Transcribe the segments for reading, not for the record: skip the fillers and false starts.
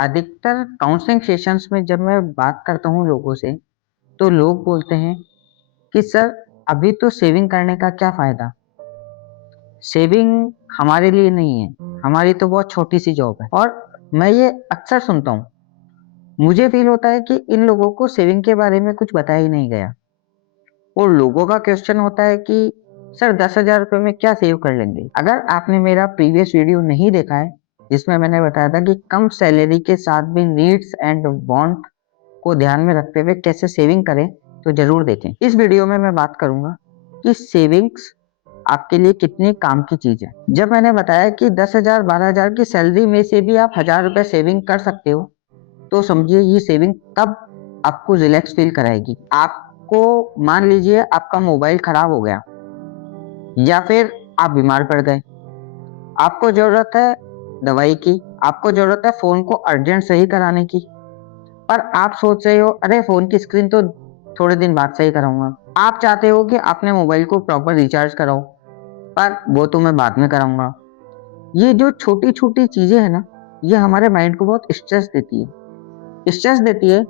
अधिकतर counselling sessions में जब मैं बात करता हूँ लोगों से, तो लोग बोलते हैं कि सर अभी तो सेविंग करने का क्या फ़ायदा? सेविंग हमारे लिए नहीं है, हमारी तो बहुत छोटी-सी जॉब है। और मैं ये अक्सर सुनता हूँ। मुझे फ़ील होता है कि इन लोगों को सेविंग के बारे में कुछ बताया ही नहीं गया। और लोगों का क्वेश्चन होता है कि सर 10,000 रुपए में क्या सेव कर लेंगे? अगर आपने मेरा प्रीवियस वीडियो नहीं देखा है, जिसमें मैंने बताया था कि कम सैलरी के साथ भी नीड्स एंड वांट को ध्यान में रखते हुए कैसे सेविंग करें, तो ज़रूर देखें। इस वीडियो में मैं बात करूँगा कि सेविंग्स आपके लिए कितनी काम की चीज़ है। जब मैंने बताया कि 10,000 12,000 की सैलरी में से भी आप 1,000 रुपए सेविंग कर सकते हो, तो समझिए ये सेविंग तब आपको रिलैक्स फील कराएगी। आपको मान लीजिए आपका मोबाइल खराब हो गया या फिर आप बीमार पड़ गए। आपको ज़रूरत है दवाई की, आपको ज़रूरत है फ़ोन को अर्जेंट सही कराने की। पर आप सोच रहे हो अरे फ़ोन की स्क्रीन तो थोड़े दिन बाद सही कराऊँगा। आप चाहते हो कि अपने मोबाइल को प्रॉपर रिचार्ज कराओ, पर वो तो मैं बाद में कराऊँगा। ये जो छोटी-छोटी चीज़ें हैं ना, ये हमारे माइंड को बहुत स्ट्रेस देती है। स्ट्रेस देती है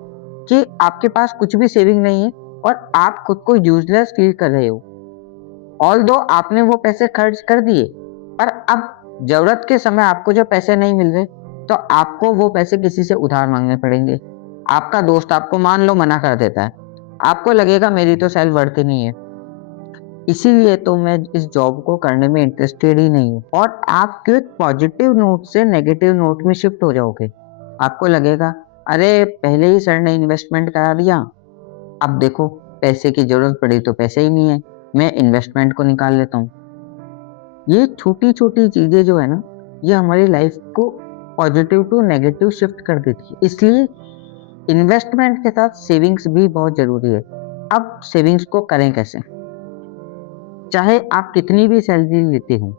कि आपके पास कुछ भी सेविंग नहीं है और आप खुद को यूज़लेस फ़ील कर रहे हो। ऑल्दो आपने वो पैसे खर्च कर दिए, पर अब ज़रूरत के समय आपको जब पैसे नहीं मिल रहे, तो आपको वो पैसे किसी से उधार माँगने पड़ेंगे। आपका दोस्त आपको मान लो मना कर देता है। आपको लगेगा मेरी तो सेल्फ वर्थ ही नहीं है। इसीलिए तो मैं इस जॉब को करने में इंटरेस्टेड ही नहीं हूँ और आप क्यों पॉजिटिव नोट से नेगेटिव नोट में शिफ्ट हो जाओगे। आपको लगेगा अरे पहले ही सर ने इन्वेस्टमेंट करा दिया, अब देखो पैसे की ज़रूरत पड़ी तो पैसे ही नहीं है, मैं इन्वेस्टमेंट को निकाल लेता हूँ। ये छोटी-छोटी चीज़ें जो है ना, ये हमारी लाइफ को पॉजिटिव टू नेगेटिव शिफ्ट कर देती है। इसलिए इन्वेस्टमेंट के साथ सेविंग्स भी बहुत ज़रूरी है। अब सेविंग्स को करें कैसे? चाहे आप कितनी भी सैलरी लेते हो,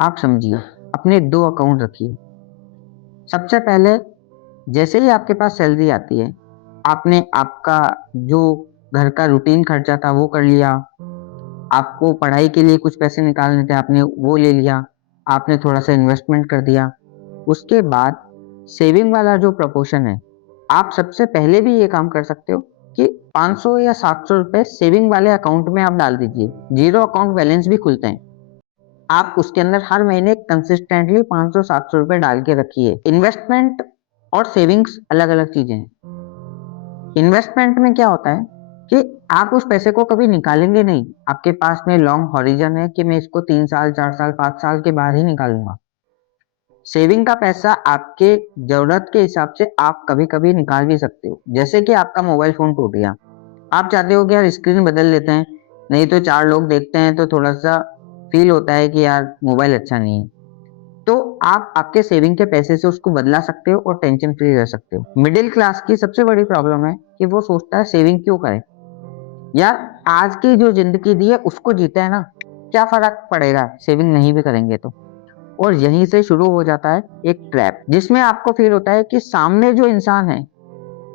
आप समझिए अपने 2 अकाउंट रखिए। सबसे पहले जैसे ही आपके पास सैलरी आती है, आपने आपका जो घर का रूटीन खर्चा था वो कर लिया, आपको पढ़ाई के लिए कुछ पैसे निकालने थे आपने वो ले लिया, आपने थोड़ा-सा इन्वेस्टमेंट कर दिया। उसके बाद सेविंग वाला जो प्रोपोर्शन है, आप सबसे पहले भी ये काम कर सकते हो कि 500 या 700 रुपए सेविंग वाले अकाउंट में आप डाल दीजिए। ज़ीरो अकाउंट बैलेंस भी खुलते हैं। आप उसके अंदर हर महीने कंसिस्टेंटली 500-700 रुपए डाल के रखिए। इन्वेस्टमेंट और सेविंग्स अलग-अलग चीज़ें हैं। इन्वेस्टमेंट में क्या होता है कि आप उस पैसे को कभी निकालेंगे नहीं। आपके पास में लॉन्ग हॉरिज़न है कि मैं इसको 3 साल, 4 साल, 5 साल के बाद ही निकालूँगा। सेविंग का पैसा आपके ज़रूरत के हिसाब से आप कभी-कभी निकाल भी सकते हो। जैसे कि आपका मोबाइल फ़ोन टूट गया। आप चाहते हो कि यार स्क्रीन बदल लेते हैं, नहीं तो 4 लोग देखते हैं तो थोड़ा-सा फ़ील होता है कि यार मोबाइल अच्छा नहीं है। तो आप आपके सेविंग के पैसे से उसको बदला सकते हो और टेंशन फ्री रह सकते हो। मिडिल क्लास की सबसे बड़ी प्रॉब्लम है कि वो सोचता है सेविंग क्यों करें? यार आज की जो ज़िंदगी दी है उसको जीते हैं ना, क्या फ़र्क पड़ेगा सेविंग नहीं भी करेंगे तो? और यहीं से शुरू हो जाता है एक ट्रैप, जिसमें आपको फ़ील होता है कि सामने जो इंसान है,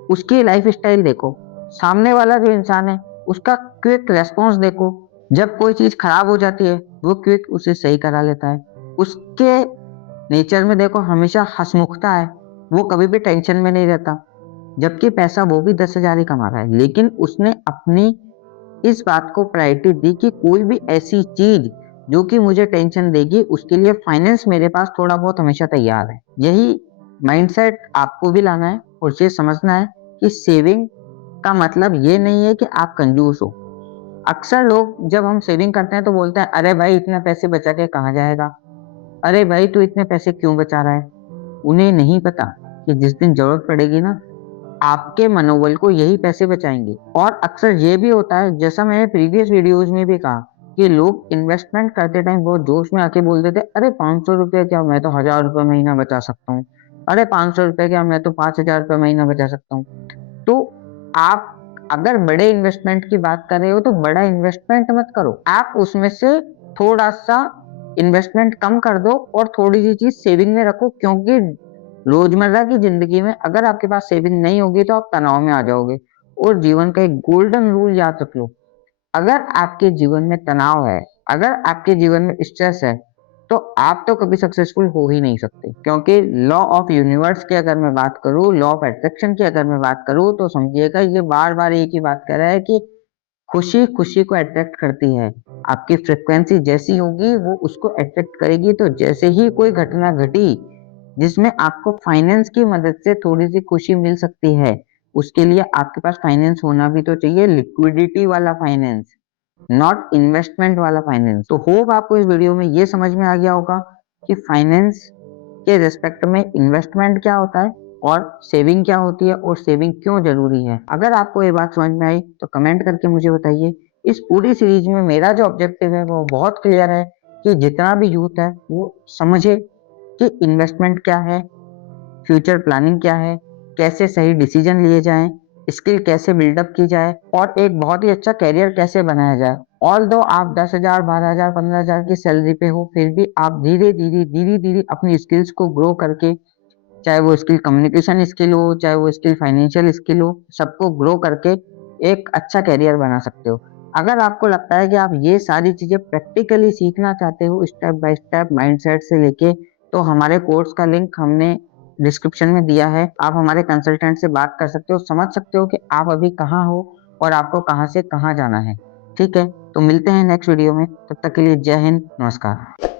उसकी लाइफ़स्टाइल देखो, सामने वाला जो इंसान है, उसका क्विक रिस्पॉन्स देखो। जब कोई चीज़ खराब हो जाती है, वो क्विक उसे सही करा लेता है। उसके नेचर में देखो हमेशा हँसमुखता है, वो कभी भी टेंशन में नहीं रहता। जबकि पैसा वो भी 10,000 ही कमा रहा है, लेकिन उसने अपनी इस बात को प्रायोरिटी दी कि कोई भी ऐसी चीज़ जो कि मुझे टेंशन देगी, उसके लिए फाइनेंस मेरे पास थोड़ा बहुत हमेशा तैयार है। यही माइंडसेट आपको भी लाना है और ये समझना है कि सेविंग का मतलब ये नहीं है कि आप कंजूस हो। अक्सर लोग जब हम सेविंग करते हैं तो बोलते हैं, "अरे भाई इतने पैसे बचा के कहाँ जाएगा? अरे भाई तू इतने पैसे क्यों बचा रहा है?" उन्हें नहीं पता कि जिस दिन ज़रूरत पड़ेगी ना, आपके मनोबल को यही पैसे बचाएँगे। और अक्सर ये भी होता है, जैसा मैंने प्रीवियस वीडियोज़ में भी कहा कि लोग इन्वेस्टमेंट करते टाइम बहुत जोश में आके बोल देते हैं, "अरे ₹500 क्या मैं तो ₹1000 महीना बचा सकता हूँ। अरे ₹500 क्या मैं तो ₹5000 महीना बचा सकता हूँ।" तो आप अगर बड़े इन्वेस्टमेंट की बात कर रहे हो तो बड़ा इन्वेस्टमेंट मत करो। आप उसमें से थोड़ा-सा इन्वेस्टमेंट कम कर दो और थोड़ी-सी चीज़ सेविंग में रखो, क्योंकि रोज़मर्रा की ज़िंदगी में अगर आपके पास सेविंग नहीं होगी तो आप तनाव में आ जाओगे। और जीवन का एक गोल्डन रूल याद रख लो, अगर आपके जीवन में तनाव है, अगर आपके जीवन में स्ट्रेस है, तो आप तो कभी सक्सेसफुल हो ही नहीं सकते, क्योंकि लॉ ऑफ यूनिवर्स की अगर मैं बात करूँ, लॉ ऑफ अट्रैक्शन की अगर मैं बात करूँ, तो समझिएगा ये बार बार एक ही बात कर रहा है कि खुशी खुशी को अट्रैक्ट करती है। आपकी फ्रिक्वेंसी जैसी होगी वो उसको अट्रैक्ट करेगी। तो जैसे ही कोई घटना घटी जिसमें आपको फाइनेंस की मदद से थोड़ी सी खुशी मिल सकती है, उसके लिए आपके पास फाइनेंस होना भी तो चाहिए, लिक्विडिटी वाला फाइनेंस, नॉट इन्वेस्टमेंट वाला फाइनेंस। तो होप आपको इस वीडियो में ये समझ में आ गया होगा कि फाइनेंस के रिस्पेक्ट में इन्वेस्टमेंट क्या होता है और सेविंग क्या होती है और सेविंग क्यों जरूरी है। अगर आपको ये बात समझ में आई तो कमेंट करके मुझे बताइए। इस पूरी सीरीज में मेरा जो ऑब्जेक्टिव है वो बहुत क्लियर है कि जितना भी यूथ है वो समझे कि इन्वेस्टमेंट क्या है, फ्यूचर प्लानिंग क्या है, कैसे सही डिसीजन लिए जाएं, स्किल कैसे बिल्डअप की जाए और एक बहुत ही अच्छा कैरियर कैसे बनाया जाए। ऑल दो आप 10,000, 12,000, 15,000 की सैलरी पे हो, फिर भी आप धीरे धीरे अपनी स्किल्स को ग्रो करके, चाहे वो स्किल कम्युनिकेशन स्किल हो, चाहे वो स्किल फाइनेंशियल स्किल हो, सबको ग्रो करके एक अच्छा कैरियर बना सकते हो। अगर आपको लगता है कि आप ये सारी चीजें प्रैक्टिकली सीखना चाहते हो स्टेप बाय स्टेप माइंडसेट से लेके, तो हमारे कोर्स का लिंक हमने डिस्क्रिप्शन में दिया है। आप हमारे कंसल्टेंट से बात कर सकते हो, समझ सकते हो कि आप अभी कहाँ हो और आपको कहाँ से कहाँ जाना है। ठीक है, तो मिलते हैं नेक्स्ट वीडियो में, तब तक के लिए जय हिंद, नमस्कार।